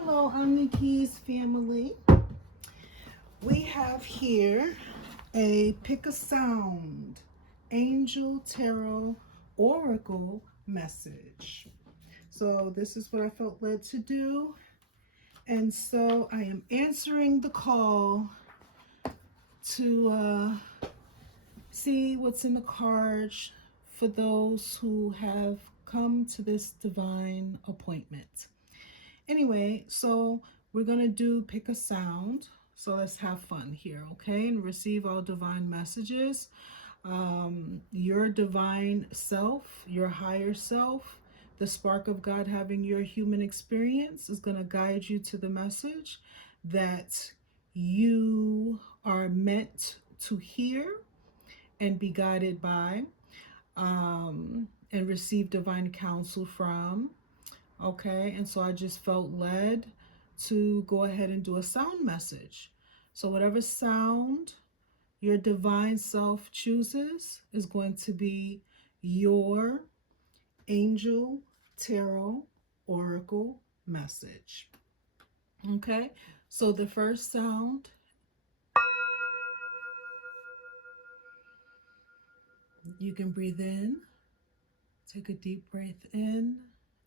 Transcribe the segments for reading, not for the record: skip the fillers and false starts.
Hello, Keys family. We have here a pick a sound angel tarot oracle message. So this is what I felt led to do. And so I am answering the call to see what's in the cards for those who have come to this divine appointment. Anyway, so we're going to do pick a sound. So let's have fun here, okay? And receive all divine messages. Your divine self, your higher self, the spark of God having your human experience is going to guide you to the message that you are meant to hear and be guided by, and receive divine counsel from. Okay, and so I just felt led to go ahead and do a sound message. So whatever sound your divine self chooses is going to be your angel tarot oracle message. Okay, so the first sound, you can breathe in, take a deep breath in,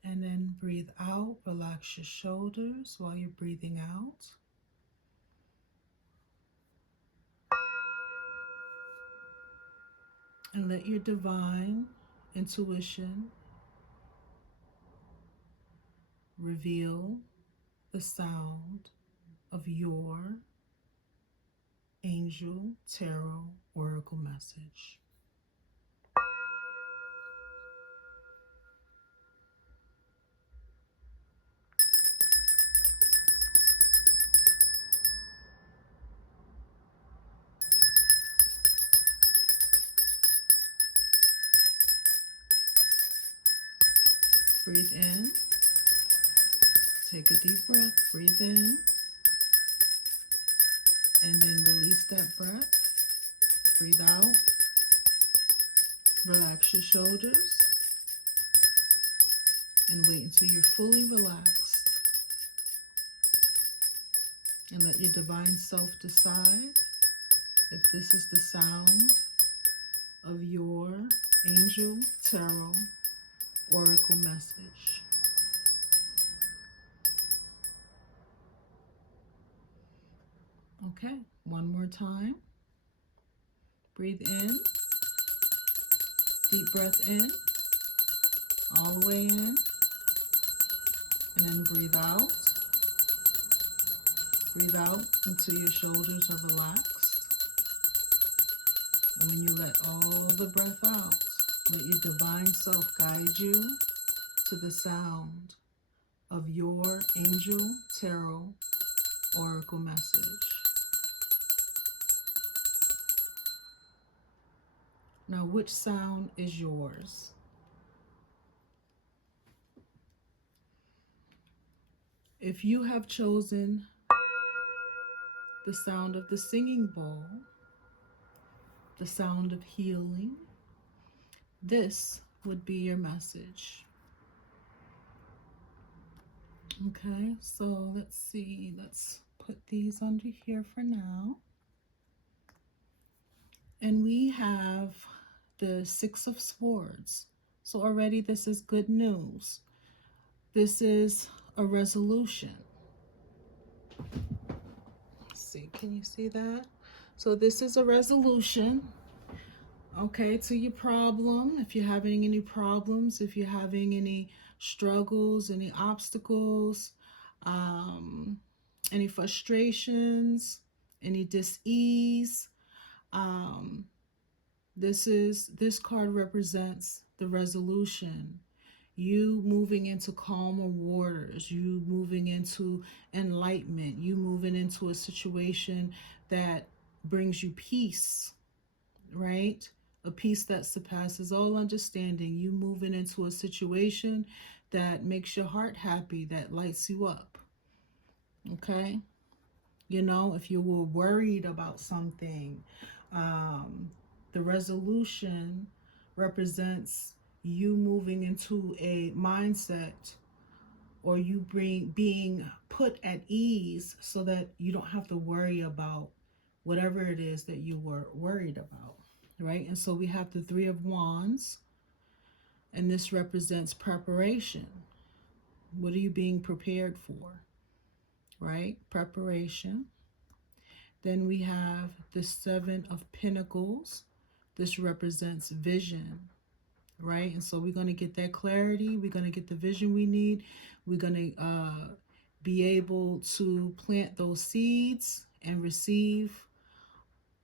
and then breathe out. Relax your shoulders while you're breathing out. And let your divine intuition reveal the sound of your angel tarot oracle message. Breathe in, take a deep breath, breathe in, and then release that breath. Breathe out, relax your shoulders, and wait until you're fully relaxed. And let your divine self decide if this is the sound of your angel tarot oracle message. Okay, one more time. Breathe in, deep breath in, all the way in, and then breathe out. Breathe out until your shoulders are relaxed. And when you let all the breath out, let your divine self guide you to the sound of your angel tarot oracle message. Now, which sound is yours? If you have chosen the sound of the singing bowl, the sound of healing, this would be your message. Okay, so let's see. Let's put these under here for now. And we have the Six of Swords. So already this is good news. This is a resolution. Let's see, can you see that? So this is a resolution, okay, to your problem. If you're having any problems, if you're having any struggles, any obstacles, any frustrations, any dis-ease, this card represents the resolution. You moving into calmer waters, you moving into enlightenment, you moving into a situation that brings you peace, right? A peace that surpasses all understanding. You moving into a situation that makes your heart happy, that lights you up, okay? You know, if you were worried about something, the resolution represents you moving into a mindset or you being put at ease so that you don't have to worry about whatever it is that you were worried about, right? And so we have the Three of Wands, and this represents preparation. What are you being prepared for, right? Preparation. Then we have the Seven of Pentacles. This represents vision, right? And so we're going to get that clarity. We're going to get the vision we need. We're going to be able to plant those seeds and receive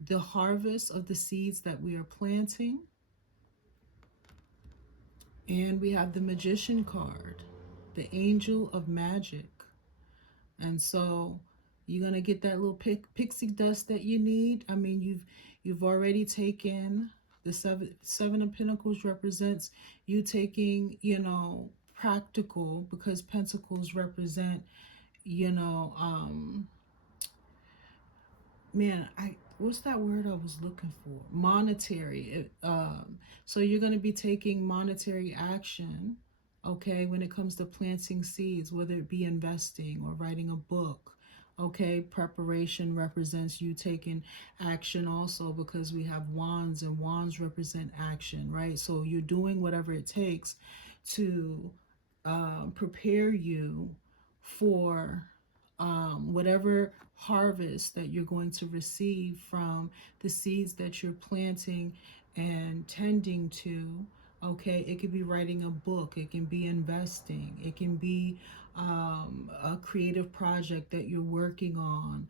the harvest of the seeds that we are planting. And we have the Magician card, the Angel of Magic. And so you're gonna get that little pixie dust that you need. I mean, you've already taken the seven of Pentacles represents you taking, practical, because Pentacles represent, you know, man, I what's that word I was looking for? Monetary. So you're going to be taking monetary action, okay, when it comes to planting seeds, whether it be investing or writing a book. Okay, preparation represents you taking action also, because we have wands, and wands represent action, right? So you're doing whatever it takes to prepare you for whatever harvest that you're going to receive from the seeds that you're planting and tending to. Okay, it could be writing a book, it can be investing, it can be a creative project that you're working on.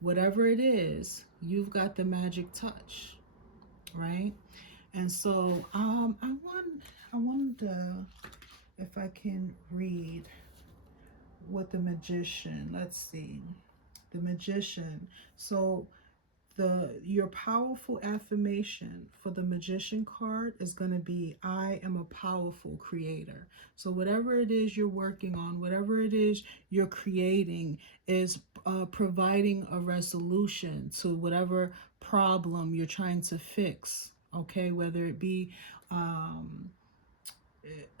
Whatever it is, you've got the magic touch, right? And so I wonder if I can read with the Magician. Let's see. The Magician. So your powerful affirmation for the Magician card is going to be, I am a powerful creator. So whatever it is you're working on, whatever it is you're creating, is providing a resolution to whatever problem you're trying to fix. Okay, whether it be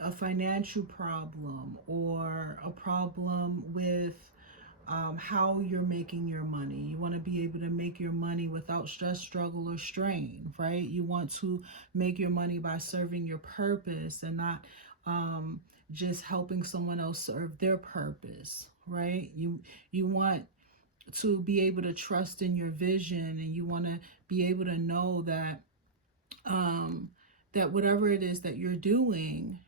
a financial problem or a problem with how you're making your money. You want to be able to make your money without stress, struggle, or strain, right? You want to make your money by serving your purpose and not just helping someone else serve their purpose, right? You want to be able to trust in your vision, and you want to be able to know that that whatever it is that you're doing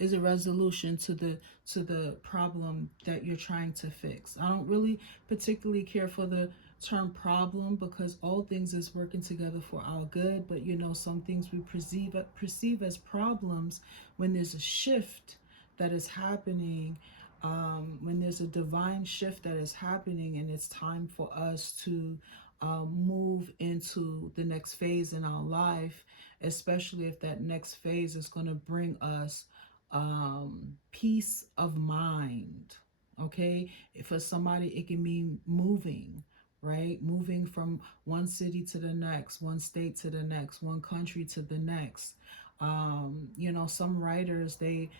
is a resolution to the problem that you're trying to fix. I don't really particularly care for the term problem, because all things is working together for our good, but some things we perceive as problems, when there's a shift that is happening, when there's a divine shift that is happening, and it's time for us to move into the next phase in our life, especially if that next phase is going to bring us peace of mind. Okay, for somebody it can mean moving, right? Moving from one city to the next, one state to the next, one country to the next. Some writers, they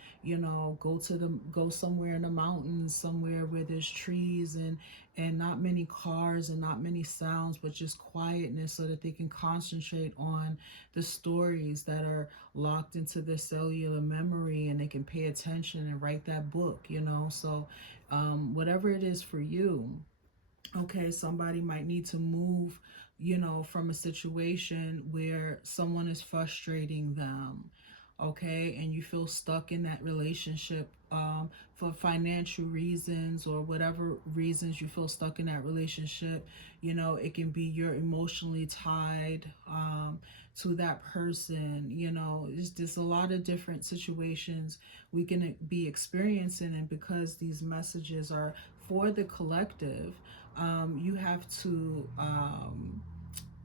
go somewhere in the mountains, somewhere where there's trees and not many cars and not many sounds, but just quietness, so that they can concentrate on the stories that are locked into their cellular memory, and they can pay attention and write that book. So whatever it is for you. Okay, somebody might need to move, from a situation where someone is frustrating them. Okay, and you feel stuck in that relationship for financial reasons or whatever reasons you feel stuck in that relationship. It can be you're emotionally tied to that person. It's just a lot of different situations we can be experiencing, and because these messages are for the collective, you have to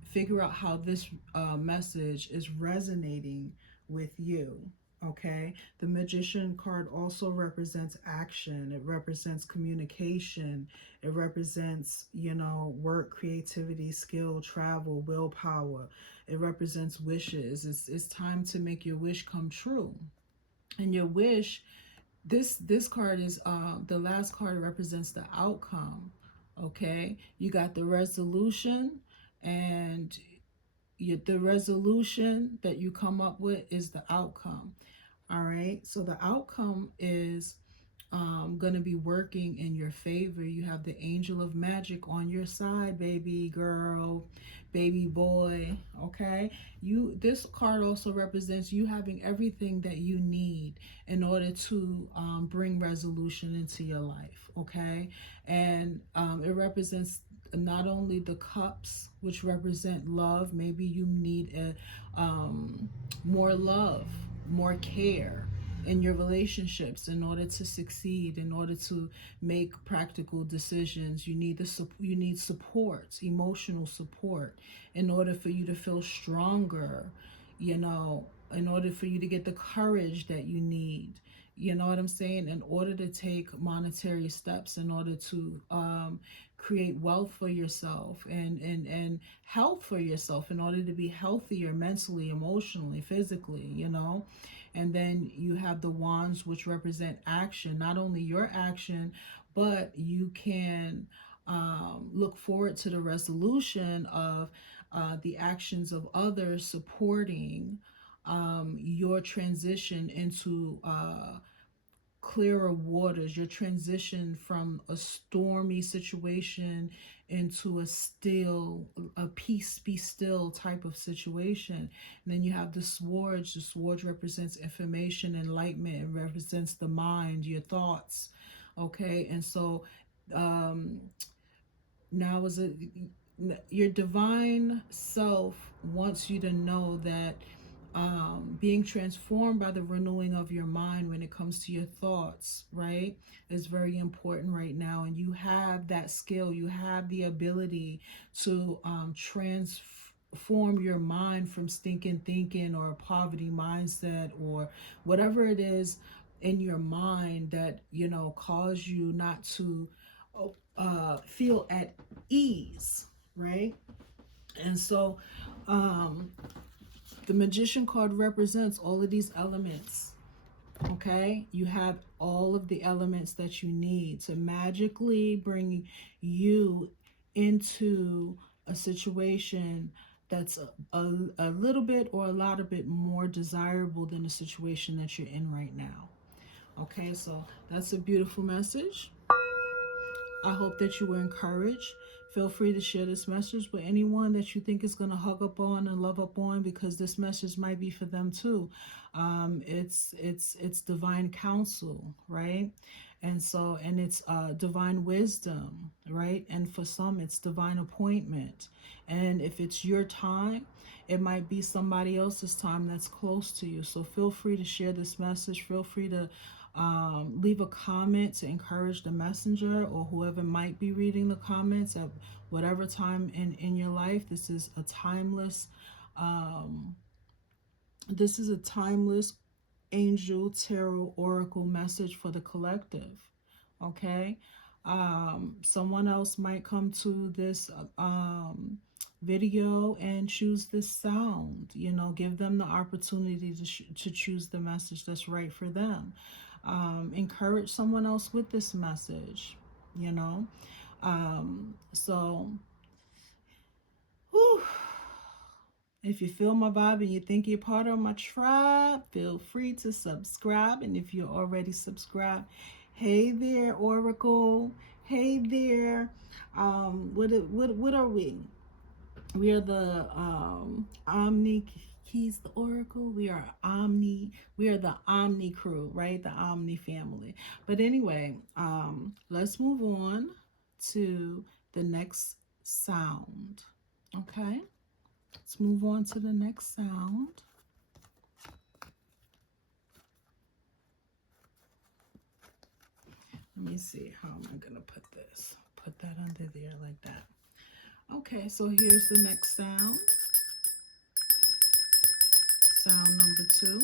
figure out how this message is resonating with you. Okay, the Magician card also represents action. It represents communication. It represents, work, creativity, skill, travel, willpower. It represents wishes. It's time to make your wish come true. And your wish This card is the last card represents the outcome. Okay, you got the resolution, and the resolution that you come up with is the outcome. All right, so the outcome is going to be working in your favor. You have the angel of magic on your side, baby girl, baby boy. Okay, this card also represents you having everything that you need in order to bring resolution into your life. Okay, and it represents not only the cups, which represent love. Maybe you need more love, more care in your relationships in order to succeed, in order to make practical decisions. You need support, emotional support, in order for you to feel stronger, you know, in order for you to get the courage that you need. You know what I'm saying? In order to take monetary steps, in order to create wealth for yourself, and health for yourself, in order to be healthier mentally, emotionally, physically, you know. And then you have the wands, which represent action, not only your action, but you can look forward to the resolution of the actions of others supporting your transition into clearer waters, your transition from a stormy situation into a peace be still type of situation. And then you have the swords. The swords represents information, enlightenment. It represents the mind, your thoughts. Okay, and so um, now is it your divine self wants you to know that being transformed by the renewing of your mind when it comes to your thoughts, right, is very important right now. And you have that skill, you have the ability to transform your mind from stinking thinking or a poverty mindset or whatever it is in your mind that, you know, cause you not to feel at ease, right? And so the magician card represents all of these elements. Okay, you have all of the elements that you need to magically bring you into a situation that's a little bit or a lot of bit more desirable than the situation that you're in right now. Okay, so that's a beautiful message. I hope that you were encouraged. Feel free to share this message with anyone that you think is going to hug up on and love up on, because this message might be for them too. It's divine counsel, right? And so, and it's divine wisdom, right? And for some, it's divine appointment. And if it's your time, it might be somebody else's time that's close to you. So feel free to share this message. Feel free to leave a comment to encourage the messenger or whoever might be reading the comments at whatever time in your life. Um, this is a timeless angel tarot oracle message for the collective. Okay, someone else might come to this video and choose this sound. You know, give them the opportunity to choose the message that's right for them. Encourage someone else with this message, you know. So whew, if you feel my vibe and you think you're part of my tribe, feel free to subscribe. And if you're already subscribed, hey there, Oracle. Hey there. What are we? We are the Omni Keys, the Oracle. We are Omni. We are the Omni crew, right? The Omni family. But anyway, let's move on to the next sound. Okay, let's move on to the next sound. Let me see, how am I gonna put this? Put that under there like that. Okay, so here's the next sound. Sound number 2.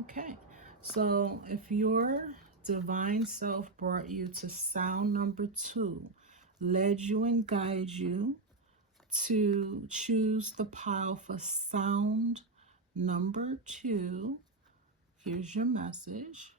Okay, so if your divine self brought you to sound number 2, led you and guided you to choose the pile for sound Number 2, here's your message.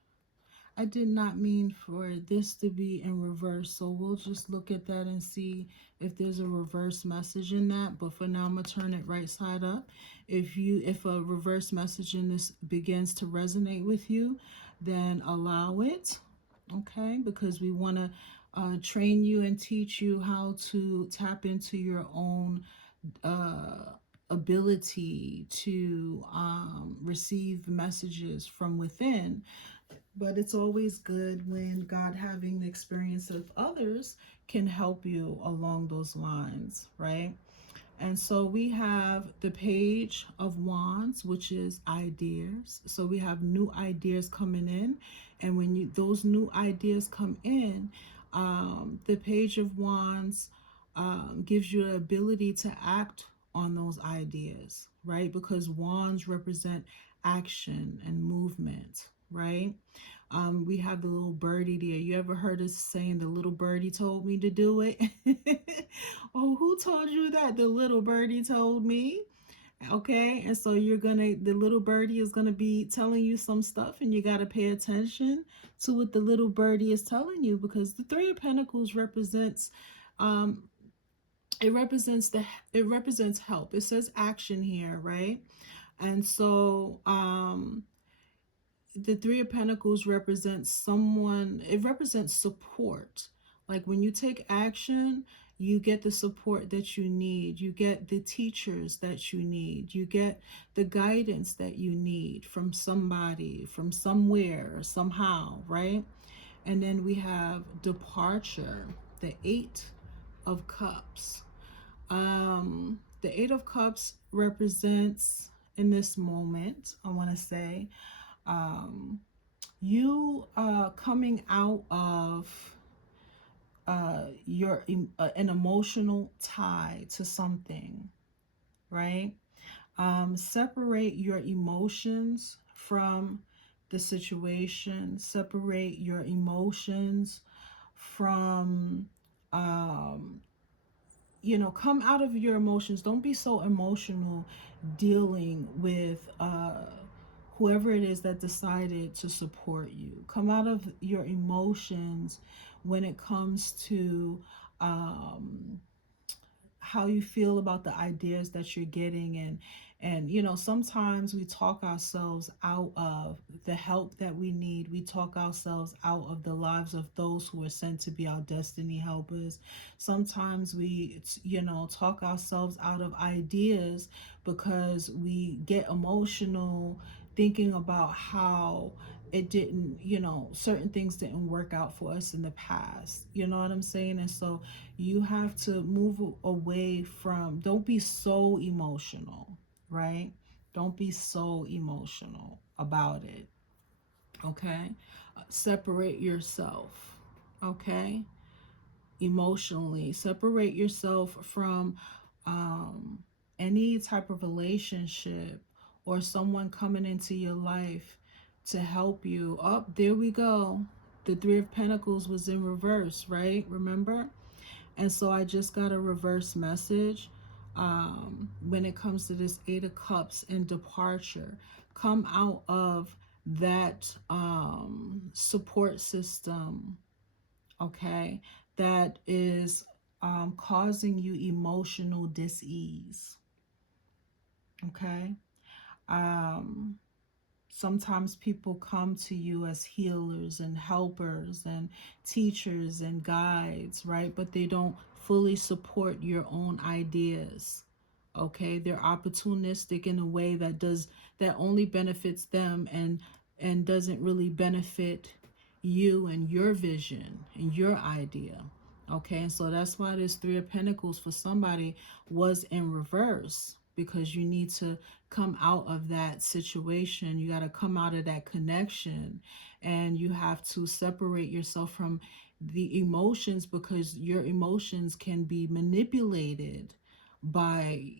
I did not mean for this to be in reverse, so we'll just look at that and see if there's a reverse message in that. But for now, I'm gonna turn it right side up. If a reverse message in this begins to resonate with you, then allow it, okay? Because we want to train you and teach you how to tap into your own uh, ability to receive messages from within. But it's always good when God, having the experience of others, can help you along those lines, right? And so we have the Page of Wands, which is ideas. So we have new ideas coming in. And when those new ideas come in, the Page of Wands gives you the ability to act on those ideas, right? Because wands represent action and movement, right? We have the little birdie there. You ever heard us saying the little birdie told me to do it? Oh, who told you that? The little birdie told me. Okay, and so the little birdie is gonna be telling you some stuff, and you gotta pay attention to what the little birdie is telling you, because the Three of Pentacles represents, um, it represents help. It says action here, right? And so, the Three of Pentacles represents someone, it represents support. Like when you take action, you get the support that you need. You get the teachers that you need. You get the guidance that you need from somebody, from somewhere, somehow, right? And then we have departure, the Eight of Cups. The Eight of Cups represents, in this moment, I want to say, um, you coming out of your an emotional tie to something, right? Separate your emotions from the situation. Separate your emotions from come out of your emotions. Don't be so emotional dealing with whoever it is that decided to support you. Come out of your emotions when it comes to how you feel about the ideas that you're getting, and sometimes we talk ourselves out of the help that we need. We talk ourselves out of the lives of those who are sent to be our destiny helpers. Sometimes we talk ourselves out of ideas because we get emotional thinking about how it didn't, certain things didn't work out for us in the past. You know what I'm saying? And so you have to move away from, don't be so emotional, right? Don't be so emotional about it, okay? Separate yourself, okay? Emotionally, separate yourself from any type of relationship or someone coming into your life to help you. Oh, there we go. The Three of Pentacles was in reverse, right? Remember? And so I just got a reverse message when it comes to this Eight of Cups and departure. Come out of that support system, okay, that is causing you emotional dis-ease, okay? Um, Sometimes people come to you as healers and helpers and teachers and guides, right? But they don't fully support your own ideas. Okay? They're opportunistic in a way that only benefits them and doesn't really benefit you and your vision and your idea. Okay? And so that's why this Three of Pentacles for somebody was in reverse, because you need to come out of that situation. You got to come out of that connection, and you have to separate yourself from the emotions, because your emotions can be manipulated by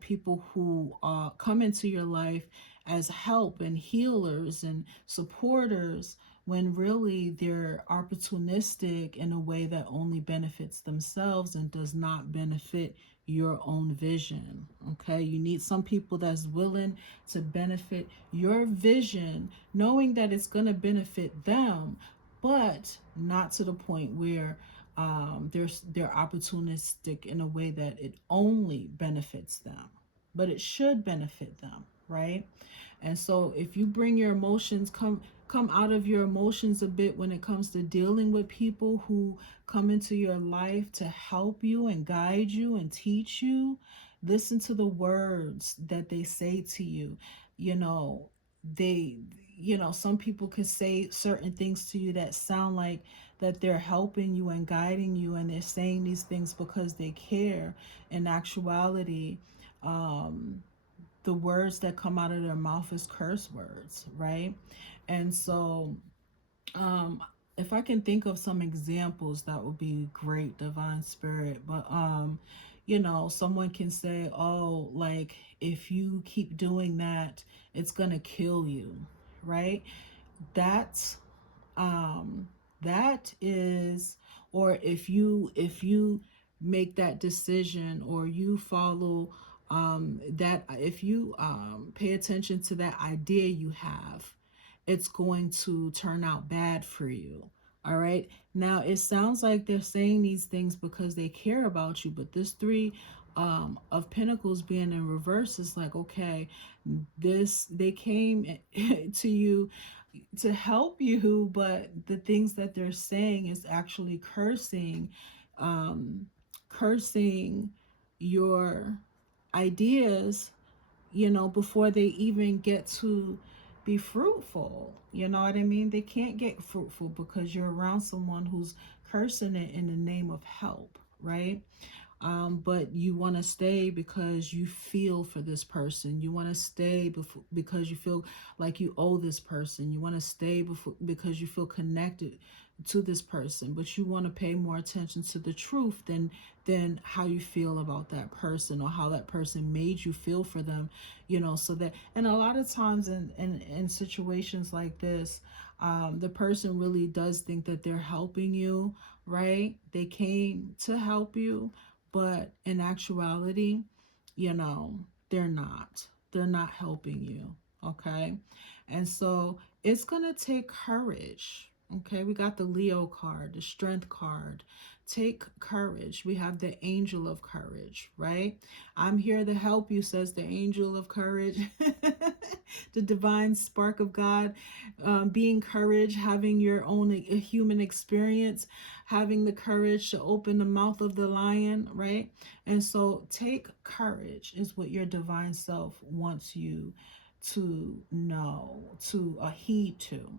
people who come into your life as help and healers and supporters, when really they're opportunistic in a way that only benefits themselves and does not benefit your own vision. Okay, you need some people that's willing to benefit your vision, knowing that it's going to benefit them, but not to the point where they're opportunistic in a way that it only benefits them, but it should benefit them, right? And so if you bring your emotions, come out of your emotions a bit when it comes to dealing with people who come into your life to help you and guide you and teach you, listen to the words that they say to you. You know, they some people could say certain things to you that sound like that they're helping you and guiding you, and they're saying these things because they care. In actuality, um the words that come out of their mouth is curse words, right? And so, um, if I can think of some examples, that would be great, divine spirit. But someone can say, "Oh, like if you keep doing that, it's gonna kill you," right? That's um that is, or if you make that decision, or you follow that, if you pay attention to that idea you have, it's going to turn out bad for you. All right, now it sounds like they're saying these things because they care about you, but this three of pentacles being in reverse is like, okay, this they came to you to help you, but the things that they're saying is actually um, cursing your ideas, before they even get to be fruitful. You know what I mean? They can't get fruitful because you're around someone who's cursing it in the name of help, right? But you want to stay because you feel for this person. You want to stay because you feel like you owe this person. You want to stay because you feel connected to this person, but you want to pay more attention to the truth than how you feel about that person, or how that person made you feel for them. So that, and a lot of times in situations like this, the person really does think that they're helping you, right? They came to help you, but in actuality, you know, they're not. They're not helping you. Okay. And so it's going to take courage. Okay. We got the Leo card, the strength card. Take courage. We have the angel of courage, right? I'm here to help you, says the angel of courage. The divine spark of God, being courage, having your own human experience, having the courage to open the mouth of the lion, right? And so take courage is what your divine self wants you to know, to heed to.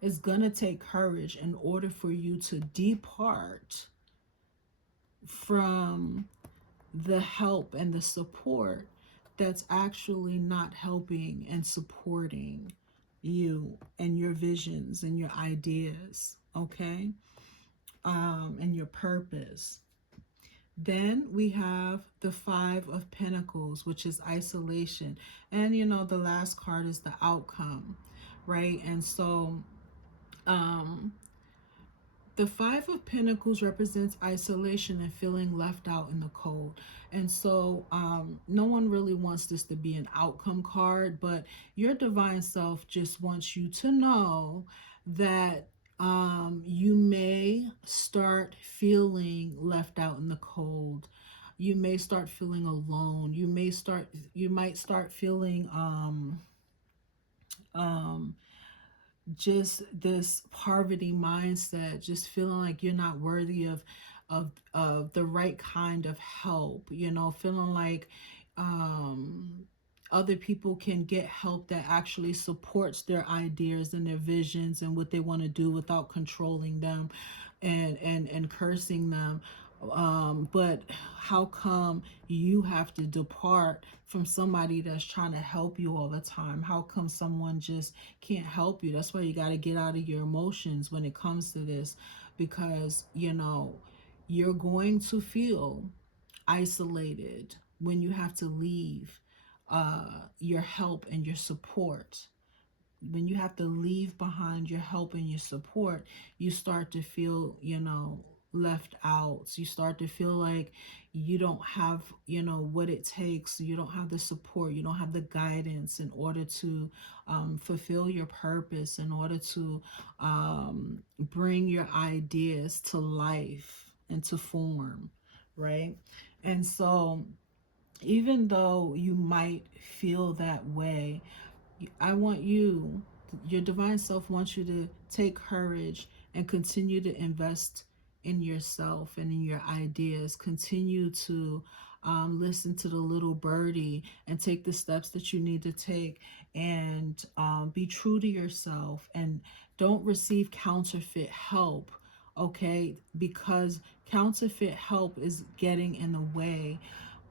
It's gonna take courage in order for you to depart from the help and the support that's actually not helping and supporting you and your visions and your ideas, okay? And your purpose. Then we have the Five of Pentacles, which is isolation. And the last card is the outcome, right? And so the Five of Pentacles represents isolation and feeling left out in the cold. And so no one really wants this to be an outcome card, but your divine self just wants you to know that you may start feeling left out in the cold. You may start feeling alone. You might start feeling um, just this poverty mindset, just feeling like you're not worthy of the right kind of help, feeling like um other people can get help that actually supports their ideas and their visions and what they want to do without controlling them and cursing them. But how come you have to depart from somebody that's trying to help you all the time? How come someone just can't help you? That's why you got to get out of your emotions when it comes to this, because you're going to feel isolated when you have to leave your help and your support. When you have to leave behind your help and your support, you start to feel, left out. You start to feel like you don't have, what it takes. You don't have the support. You don't have the guidance in order to fulfill your purpose, in order to bring your ideas to life and to form, right? And so, even though you might feel that way, I want you, your divine self wants you to take courage and continue to invest in yourself and in your ideas. Continue to listen to the little birdie and take the steps that you need to take, and be true to yourself, and don't receive counterfeit help, okay? Because counterfeit help is getting in the way,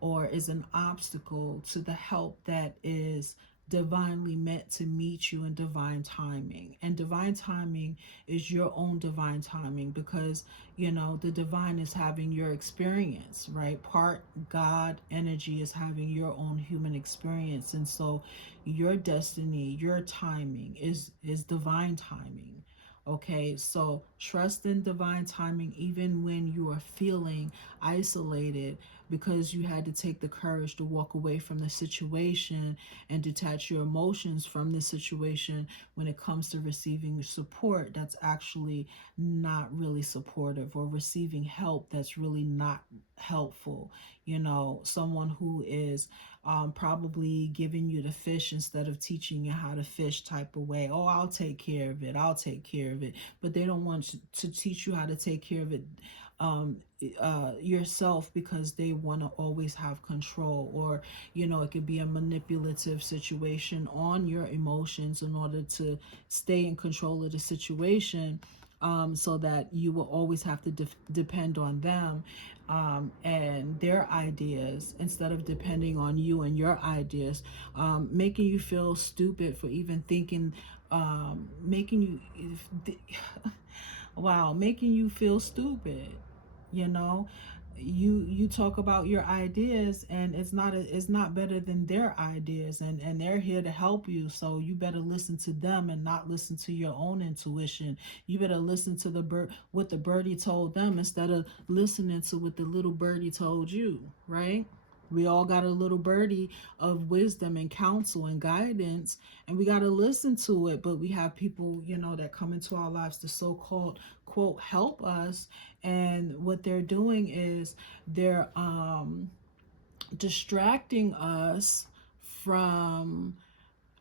or is an obstacle to the help that is divinely meant to meet you in divine timing. And divine timing is your own divine timing, because the divine is having your experience, right? Part God energy is having your own human experience. And so your destiny, your timing is divine timing. Okay, so trust in divine timing even when you are feeling isolated, because you had to take the courage to walk away from the situation and detach your emotions from the situation when it comes to receiving support that's actually not really supportive, or receiving help that's really not helpful. Someone who is probably giving you the fish instead of teaching you how to fish type of way. Oh, I'll take care of it. I'll take care of it. But they don't want to teach you how to take care of it yourself, because they want to always have control. Or it could be a manipulative situation on your emotions in order to stay in control of the situation, so that you will always have to depend on them and their ideas, instead of depending on you and your ideas, making you feel stupid for even thinking, making you wow, making you feel stupid. you know you talk about your ideas, and it's not better than their ideas, and they're here to help you. So you better listen to them and not listen to your own intuition. You better listen to what the birdie told them, instead of listening to what the little birdie told you, right? We all got a little birdie of wisdom and counsel and guidance, and we got to listen to it. But we have people, that come into our lives to so-called, quote, help us. And what they're doing is they're distracting us from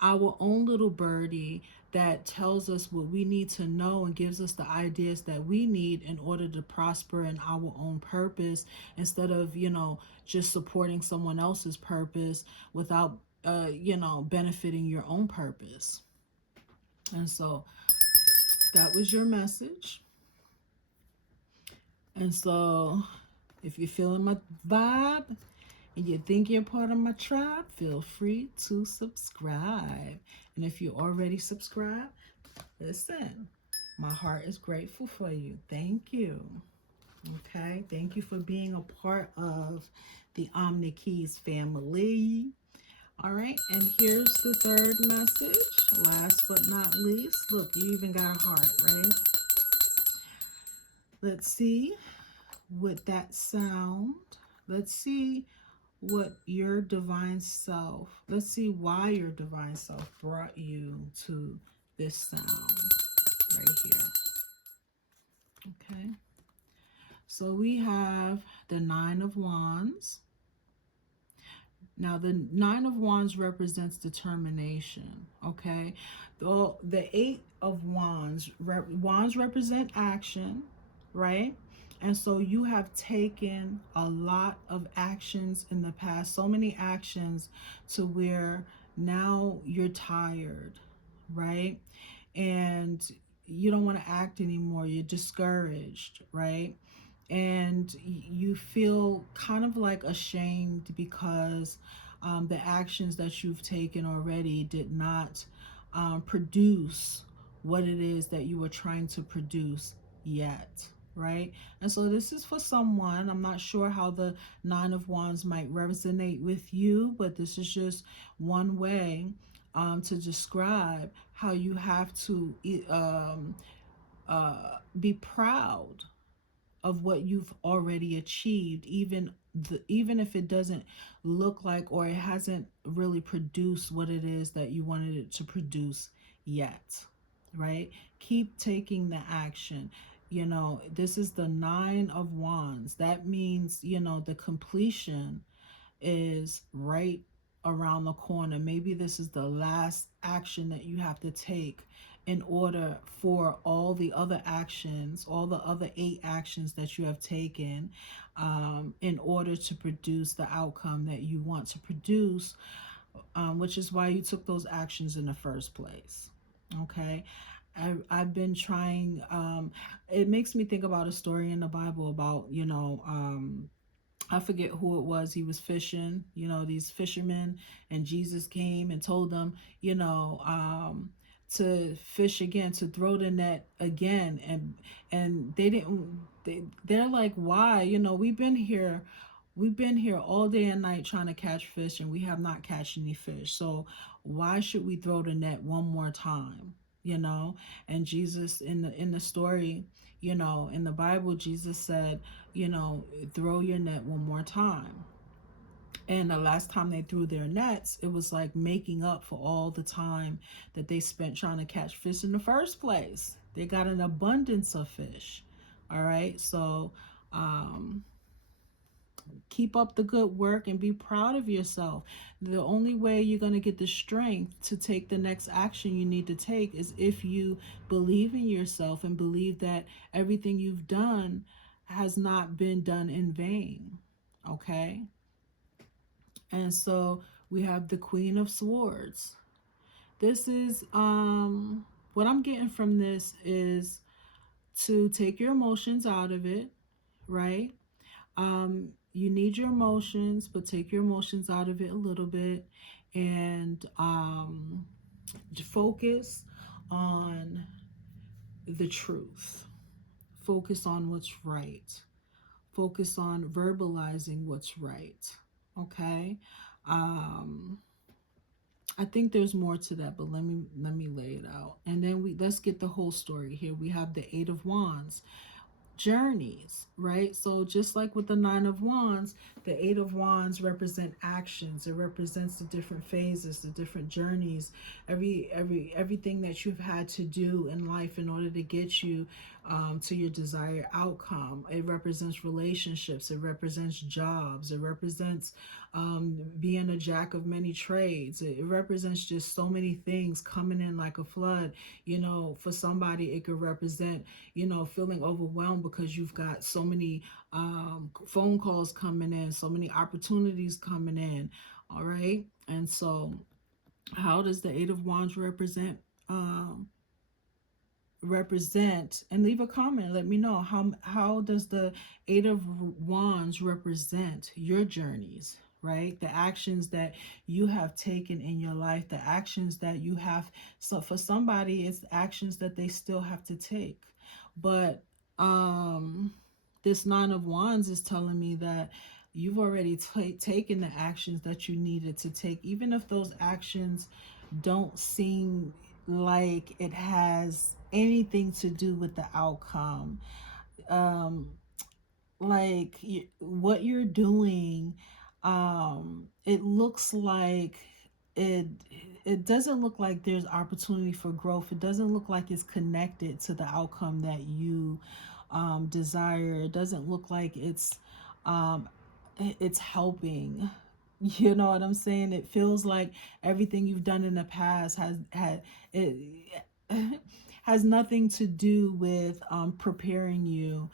our own little birdie that tells us what we need to know and gives us the ideas that we need in order to prosper in our own purpose, instead of just supporting someone else's purpose without benefiting your own purpose. And so that was your message. And so if you're feeling my vibe and you think you're part of my tribe, feel free to subscribe. And if you already subscribed, listen, my heart is grateful for you. Thank you. Okay, thank you for being a part of the Omni Keys family. All right, and here's the third message. Last but not least, look, you even got a heart, right? Let's see with that sound. Let's see what your divine self, let's see why your divine self brought you to this sound right here. Okay, so we have the Nine of Wands. Now, the Nine of Wands represents determination, okay? The Eight of Wands, wands represent action, right? And so you have taken a lot of actions in the past, so many actions to where now you're tired, right? And you don't want to act anymore. You're discouraged, right? And you feel kind of like ashamed because the actions that you've taken already did not produce what it is that you were trying to produce yet, right? And so this is for someone. I'm not sure how the Nine of Wands might resonate with you, but this is just one way to describe how you have to be proud of what you've already achieved, even if it doesn't look like, or it hasn't really produced what it is that you wanted it to produce yet, right? Keep taking the action. This is the 9 of Wands. That means, the completion is right around the corner. Maybe this is the last action that you have to take in order for all the other actions, all the other 8 actions that you have taken, in order to produce the outcome that you want to produce, which is why you took those actions in the first place. Okay. I've been trying, it makes me think about a story in the Bible about, I forget who it was. He was fishing, these fishermen, and Jesus came and told them, to fish again, to throw the net again, and they didn't. They're like, why? We've been here all day and night trying to catch fish, and we have not catch any fish. So why should we throw the net one more time? And Jesus, in the story, in the Bible, Jesus said, throw your net one more time. And the last time they threw their nets, it was like making up for all the time that they spent trying to catch fish in the first place. They got an abundance of fish. All right. So, keep up the good work and be proud of yourself. The only way you're going to get the strength to take the next action you need to take is if you believe in yourself and believe that everything you've done has not been done in vain. Okay? And so we have the Queen of Swords. This is what I'm getting from this is to take your emotions out of it, right? You need your emotions, but take your emotions out of it a little bit, and focus on the truth. Focus on what's right. Focus on verbalizing what's right. Okay. I think there's more to that, but let me lay it out, and then let's get the whole story here. We have the 8 of Wands. Journeys, right? So just like with the 9 of Wands, the 8 of Wands represent actions. It represents the different phases, the different journeys, everything that you've had to do in life in order to get you to your desired outcome. It represents relationships. It represents jobs. It represents being a jack of many trades. It represents just so many things coming in like a flood. For somebody, it could represent, feeling overwhelmed because you've got so many phone calls coming in, so many opportunities coming in. All right. And so how does the 8 of Wands represent, and leave a comment, let me know how does the 8 of Wands represent your journeys, right? The actions that you have taken in your life, the actions that you have. So for somebody, it's actions that they still have to take. But this 9 of Wands is telling me that you've already taken the actions that you needed to take, even if those actions don't seem like it has anything to do with the outcome. Like what you're doing, it looks like it it doesn't look like there's opportunity for growth. It doesn't look like it's connected to the outcome that you desire. It doesn't look like it's helping. You know what I'm saying? It feels like everything you've done in the past it has nothing to do with preparing you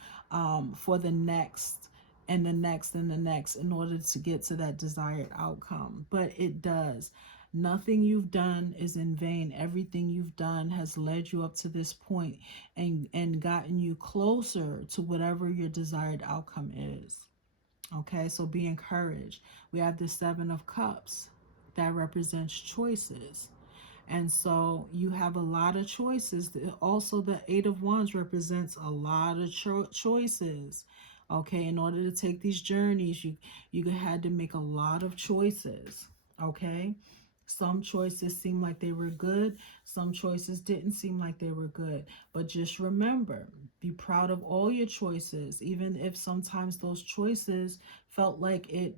for the next and the next and the next in order to get to that desired outcome. But it does. Nothing you've done is in vain. Everything you've done has led you up to this point and gotten you closer to whatever your desired outcome is. Okay, so be encouraged. We have the 7 of Cups that represents choices. And so you have a lot of choices. Also, the 8 of Wands represents a lot of choices. Okay, in order to take these journeys, you had to make a lot of choices. Okay, Some choices seem like they were good, some choices didn't seem like they were good. But just remember, be proud of all your choices, even if sometimes those choices felt like it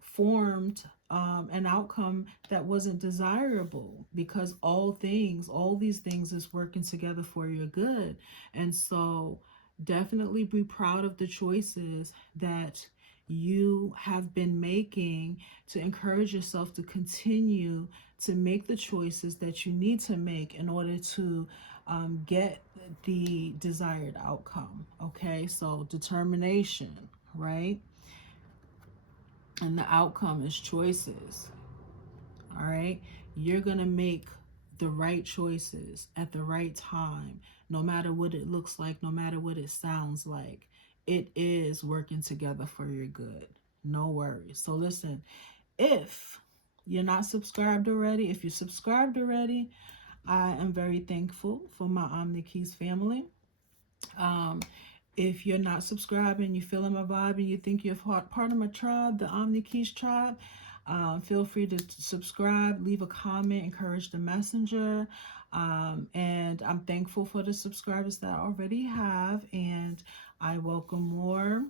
formed an outcome that wasn't desirable, because all these things is working together for your good. And so definitely be proud of the choices that you have been making, to encourage yourself to continue to make the choices that you need to make in order to get the desired outcome. Okay, so determination, right? And the outcome is choices. All right, you're gonna make the right choices at the right time, no matter what it looks like, no matter what it sounds like. It is working together for your good. No worries. So listen, if you're not subscribed already, if you're subscribed already, I am very thankful for my OmniKeys family. um, if you're not subscribed and you feeling my vibe and you think you're part of my tribe, the OmniKeys tribe, feel free to subscribe, leave a comment, encourage the messenger. And I'm thankful for the subscribers that I already have, and I welcome more.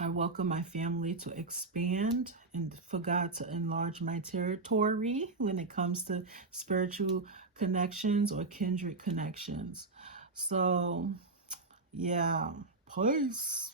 I welcome my family to expand and for God to enlarge my territory when it comes to spiritual connections or kindred connections. So, yeah, peace.